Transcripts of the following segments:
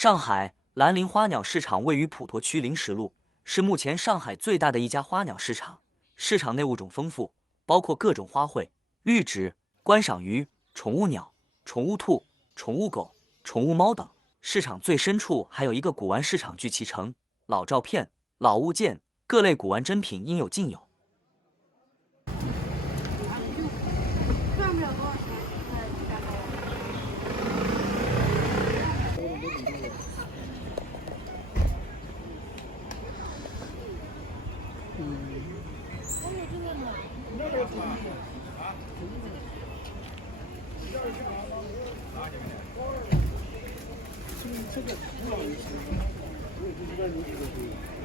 上海兰陵花鸟市场位于普陀区临时路，是目前上海最大的一家花鸟市场。市场内物种丰富，包括各种花卉、绿植、观赏鱼、宠物鸟、宠物兔、宠物狗、宠物猫等。市场最深处还有一个古玩市场聚集城，老照片、老物件、各类古玩珍品应有尽有。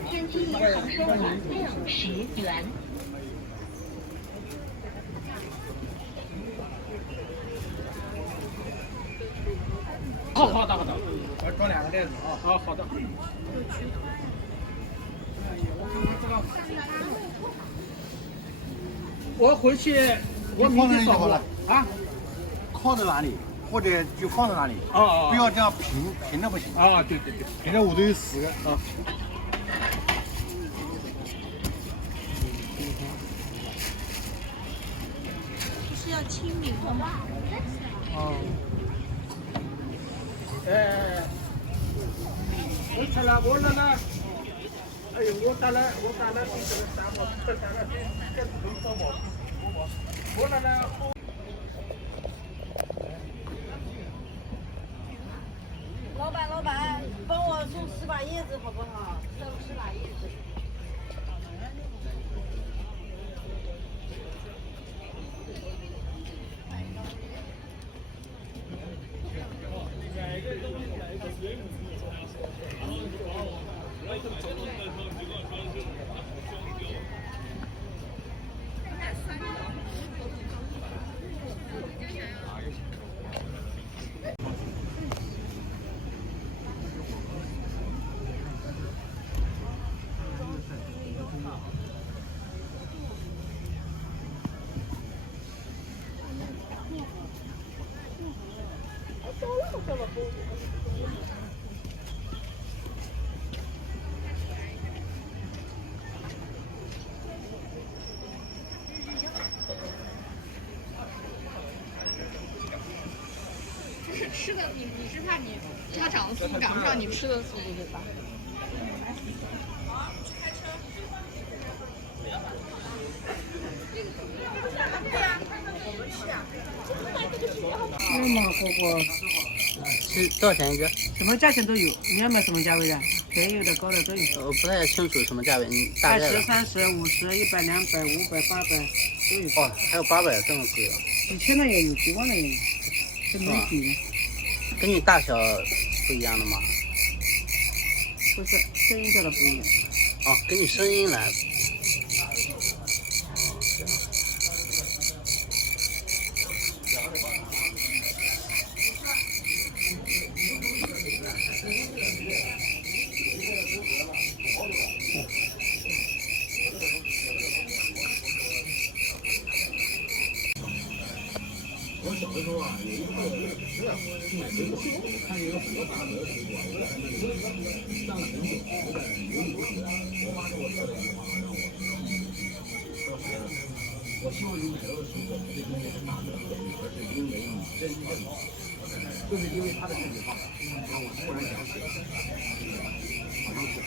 天津银行收款60元。好的，我装2个袋子啊。好的。我回去，我明天扫了啊。靠在哪里，或者就放在哪里。不要这样平的不行。对。平的我都有10个啊。不是要清明了吗？我吃了，我那了。哎呦，我打了这个3毛，这打了这3毛，我那了。老板，帮我送10把叶子好不好？送10把叶子。吃的你是怕你它长得速度赶不上你吃的速度对吧？是多少钱一个？什么价钱都有，你要买什么价位的？便宜的、高的都有。我不太清楚什么价位，你大概的。20、30、50、100、200、500、800都有。哦，还有800这么贵啊？几千的也有，几万的也有，这没底的。根据大小不一样的吗？不是，声音叫的不一样。哦，根据声音来。我小的时候啊，有一个买水果，我看见有很多大的水果，我在那里站了很久，我在犹豫不决。我妈给我说了一句话，让我我希望你买到的水果不是因为是大的，而是因为你真正就是因为他的这句话，让我突然想起了，好像是。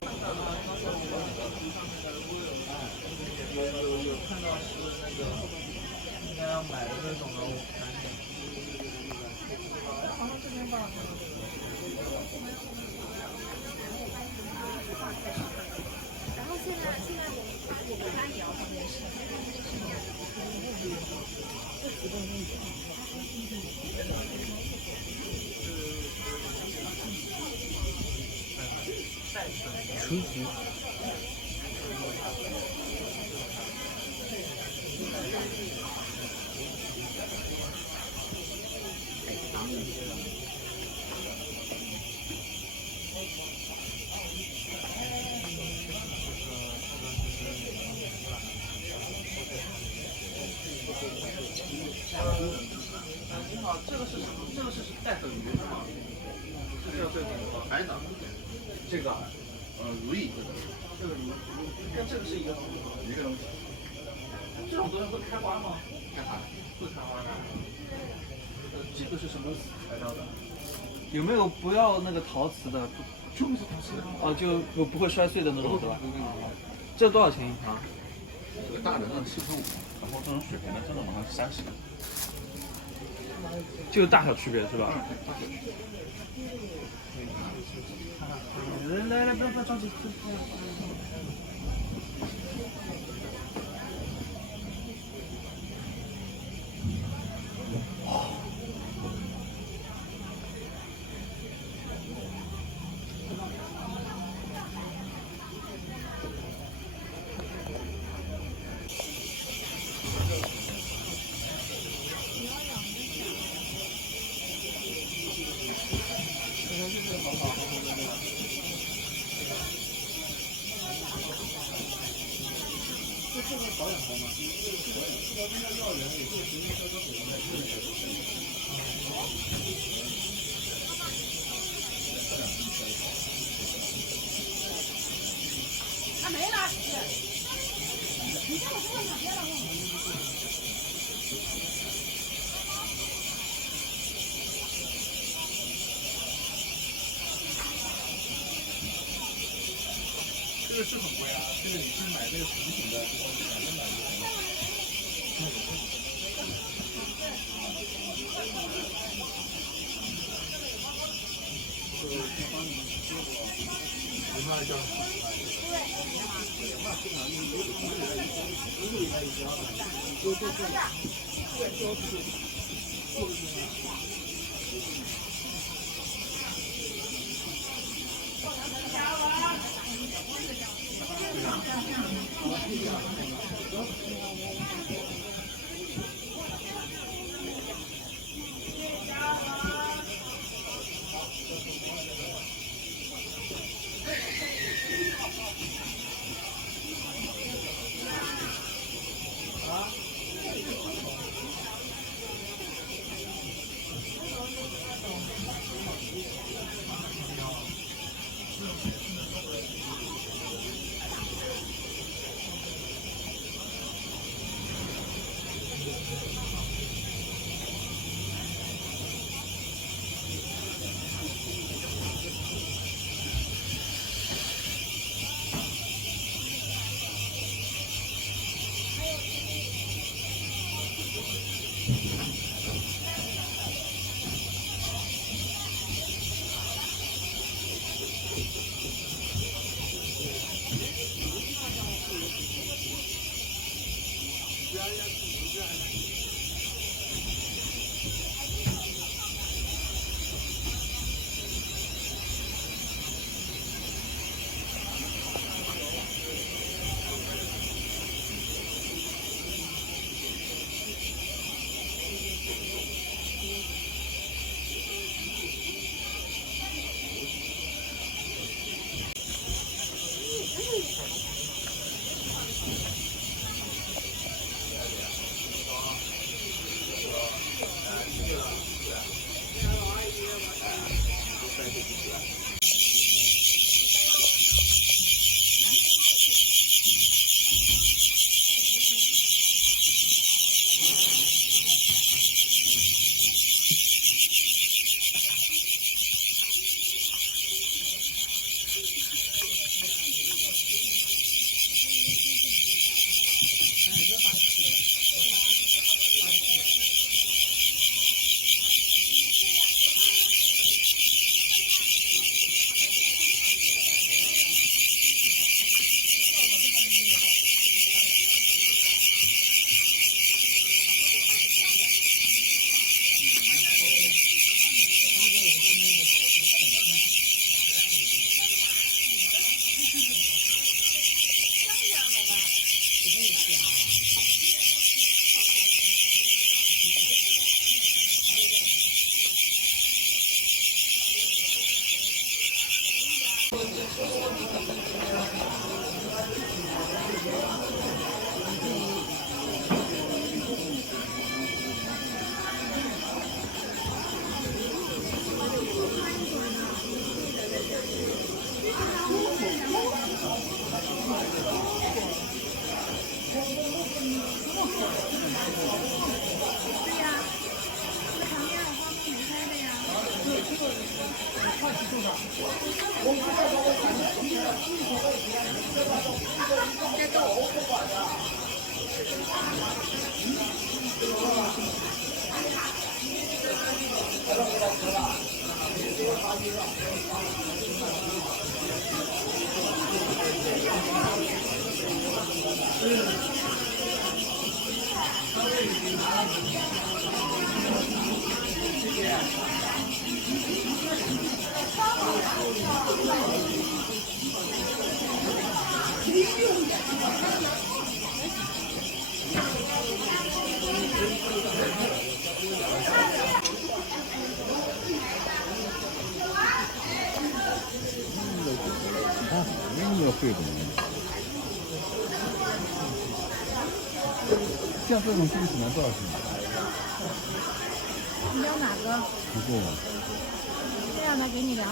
有看到是那个应该要买的那种的，我看见。好像这边吧。然后现在我们家也要放电视。雏菊。你好，这个是带等鱼是吗？是这个最多。哎，海藻，这个如意，这个如意跟这个是一个东西。这种东西会开花吗？开花，会开花的。这个是什么材料的？有没有不要那个陶瓷的？就不是陶瓷的。哦，就不会摔碎的那种，是吧？这多少钱一盘？这个大的那75，然后这种水平的这种好像30。就是大小区别是吧？大小区别。来，不要着急。他没拿纸，你叫我说两遍了，这个是很贵啊，这个你是买这个成品的，200多块钱。没那么贵的。像这种这个只能多少钱？你要哪个？不够啊。这样的给你200。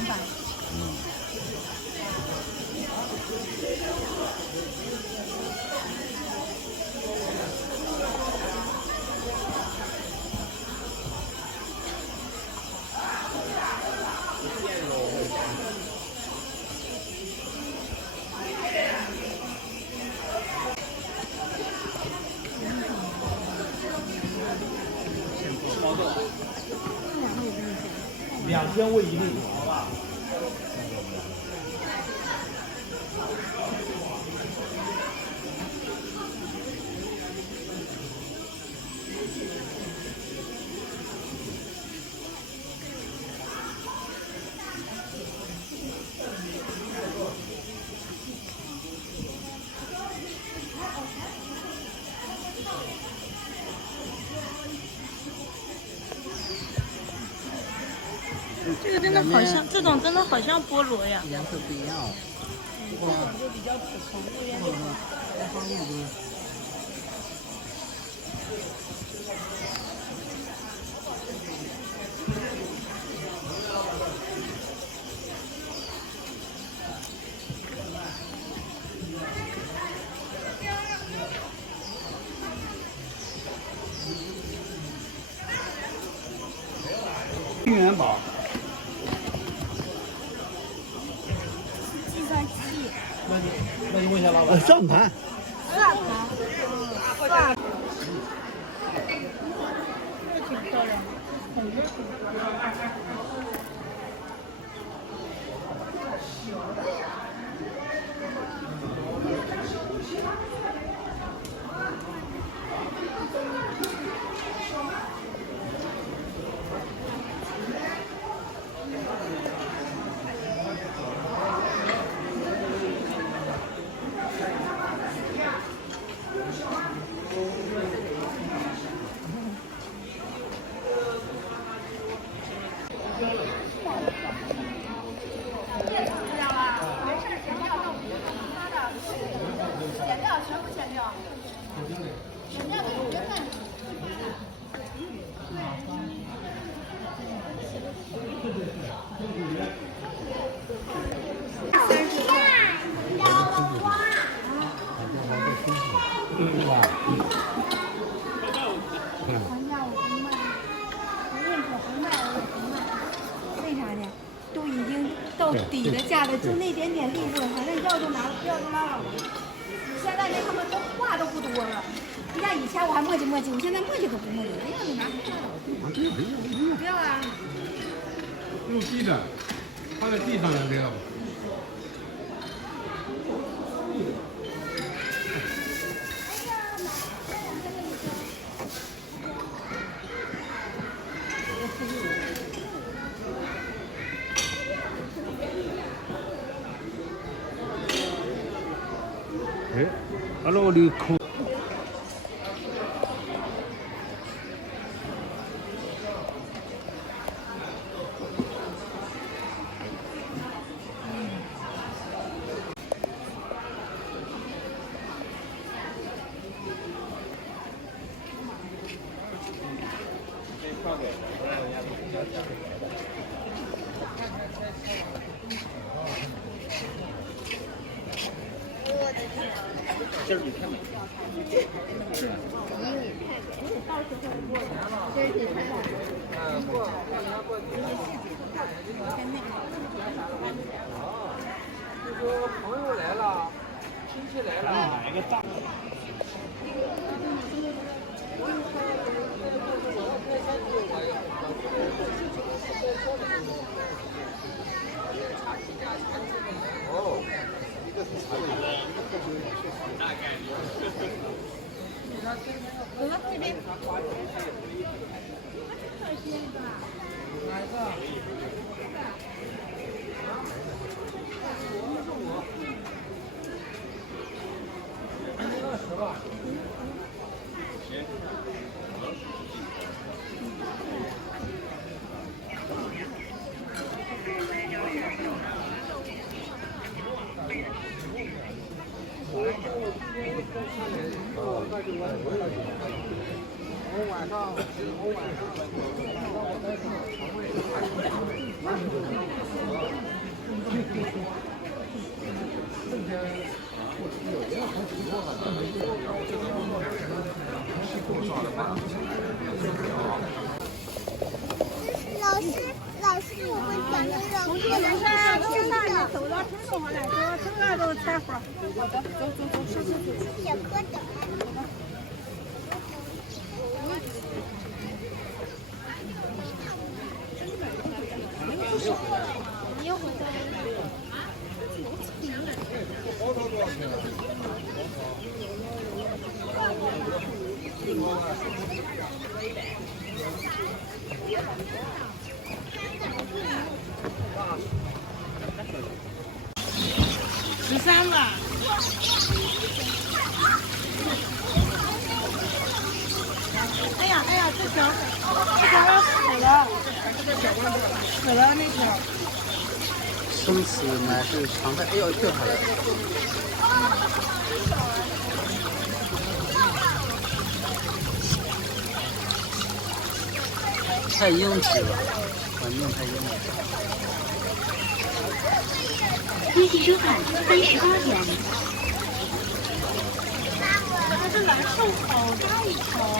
2000为一粒，好吧？这个真的好像，这种真的好像菠萝呀。颜色不一样。这种就比较普通，那边就元宝。计算器。那你问一下老板。算盘。算盘。算。这挺漂亮的，很多挺漂亮的。为啥呢？都已经到底的价了，就那点点利润，反正要就拿，不要就拉倒了。现在呢，他们都话都不多了。你像以前我还磨叽磨叽，我现在磨叽可不磨叽，要就拿，不要啊。用地的，放在地上就对了。哎，阿拉里口。今儿比太美，是吧？到时候过了，这是太好了。过，太美了。就说朋友来了，亲戚来了。买个大。哦，一个是茶叶，大概率。哥这边。哪一个？20吧。我晚上老师，我们讲的肉，这个是生的，走到村上来，走村上都柴火。也可等。你又回到13吧。哎呀哎呀，这条要死了，死了那条。生死乃是常态。哎呦，掉下来了。太拥挤了，环境太拥挤。微信收看38元。它这蓝瘦好大一条啊！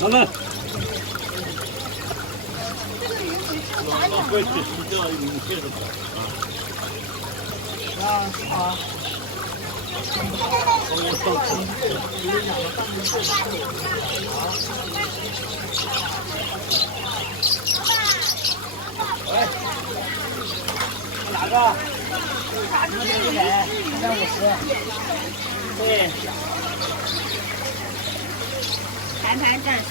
老板。会去睡觉，你接着跑啊！好。喂，哪个？350。对。谈谈战士。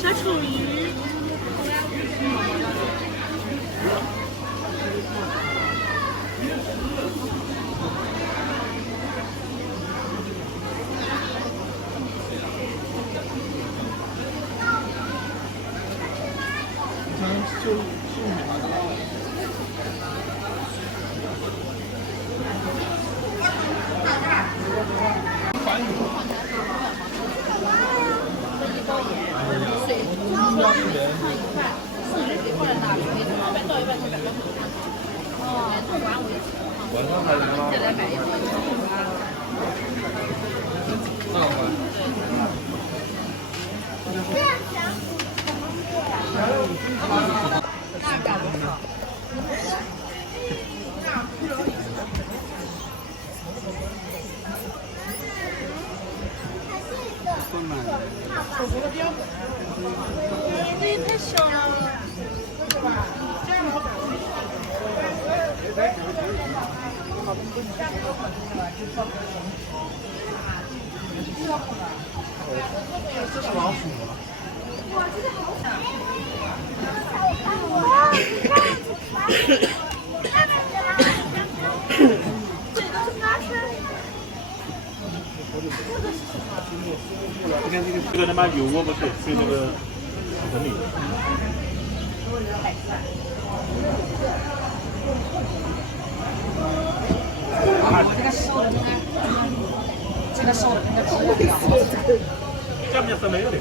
小楚瑜。这也太小了。这是老鼠吗？哇，这个好小。你看这个他妈有窝不是睡那个盆里。这个瘦的这个瘦的那个下面是没有的。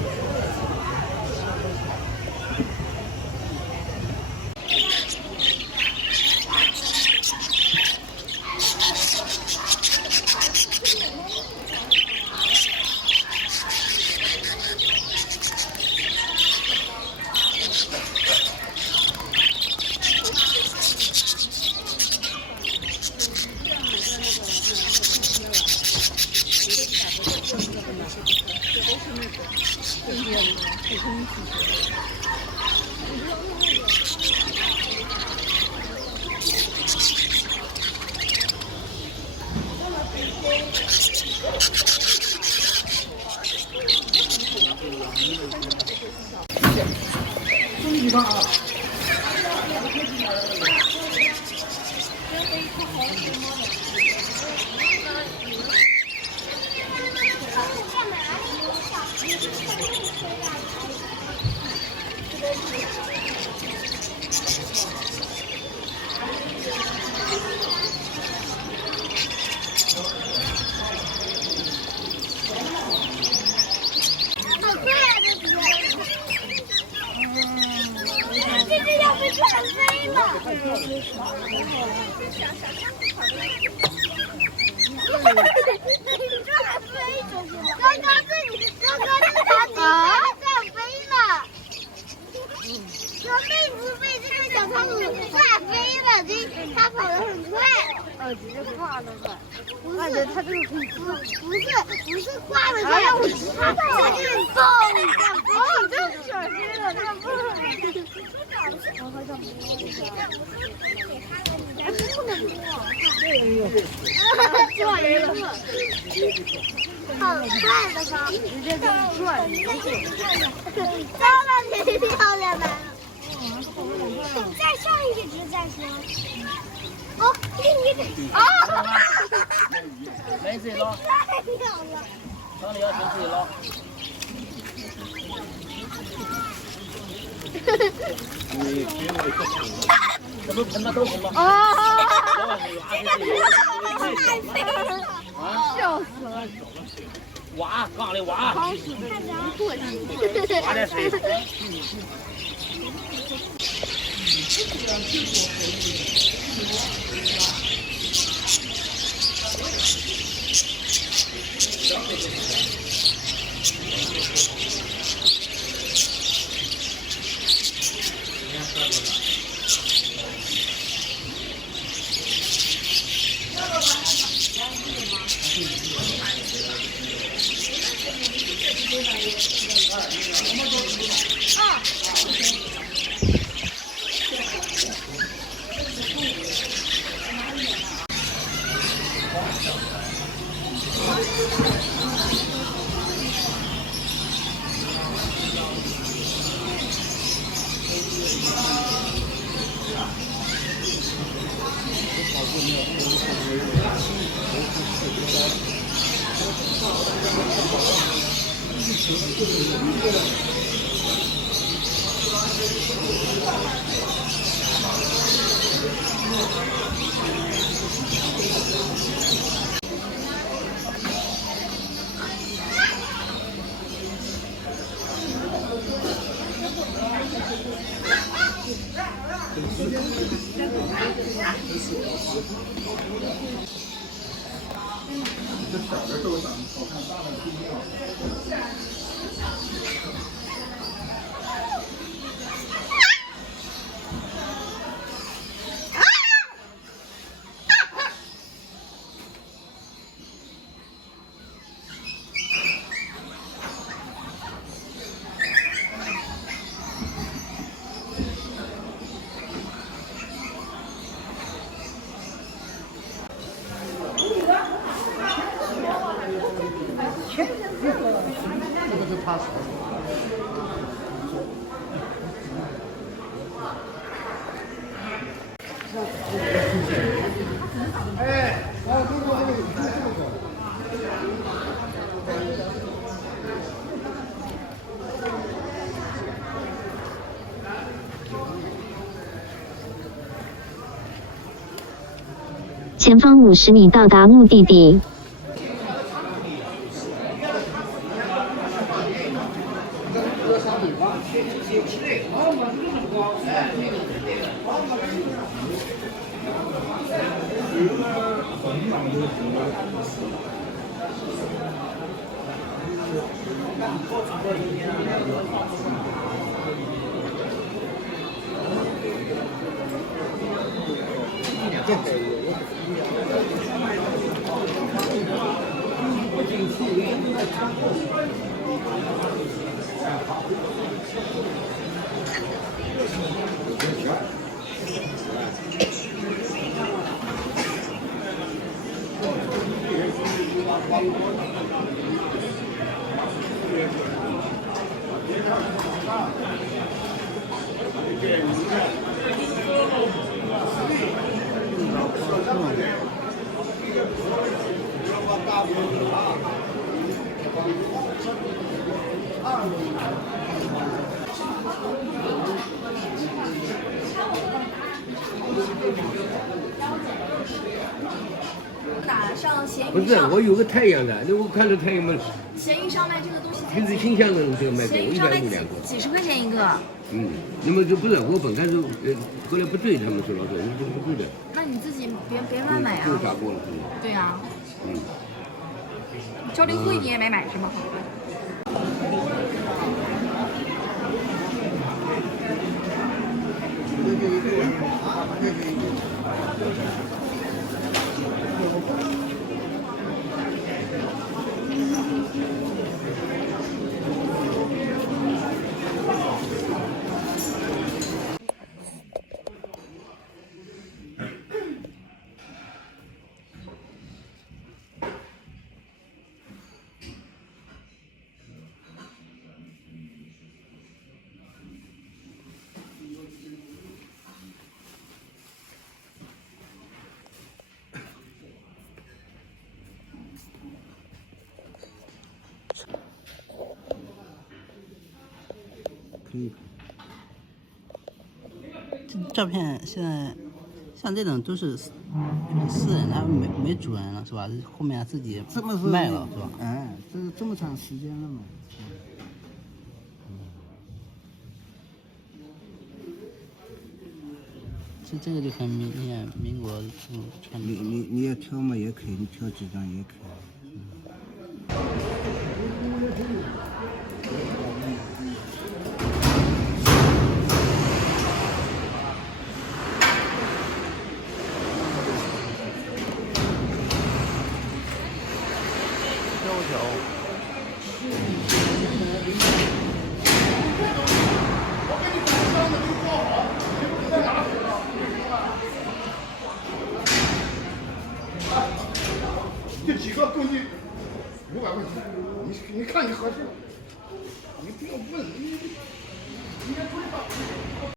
娃，缸里娃，娃在水。前方50米到达目的地。打上闲不是，鱼上，我有个太阳的，那我看着太阳嘛，闲鱼上卖这个东西才就是新疆人这个卖给我闲鱼上卖150-2个。几十块钱一个，嗯，那么就不是我本来是后来不对，他们说老说你这个不对的，那你自己别乱买就啊。炸过了，对呀，嗯。交流会你也没买是吗？照片现在像这种都是私人，他没主人了是吧？后面自己卖了是吧？哎，这么长时间了嘛。这个就很明显，民国传统。你要挑嘛也可以，你挑几张也可以。飘这几个够你500块钱，你看你合适，你不要问，你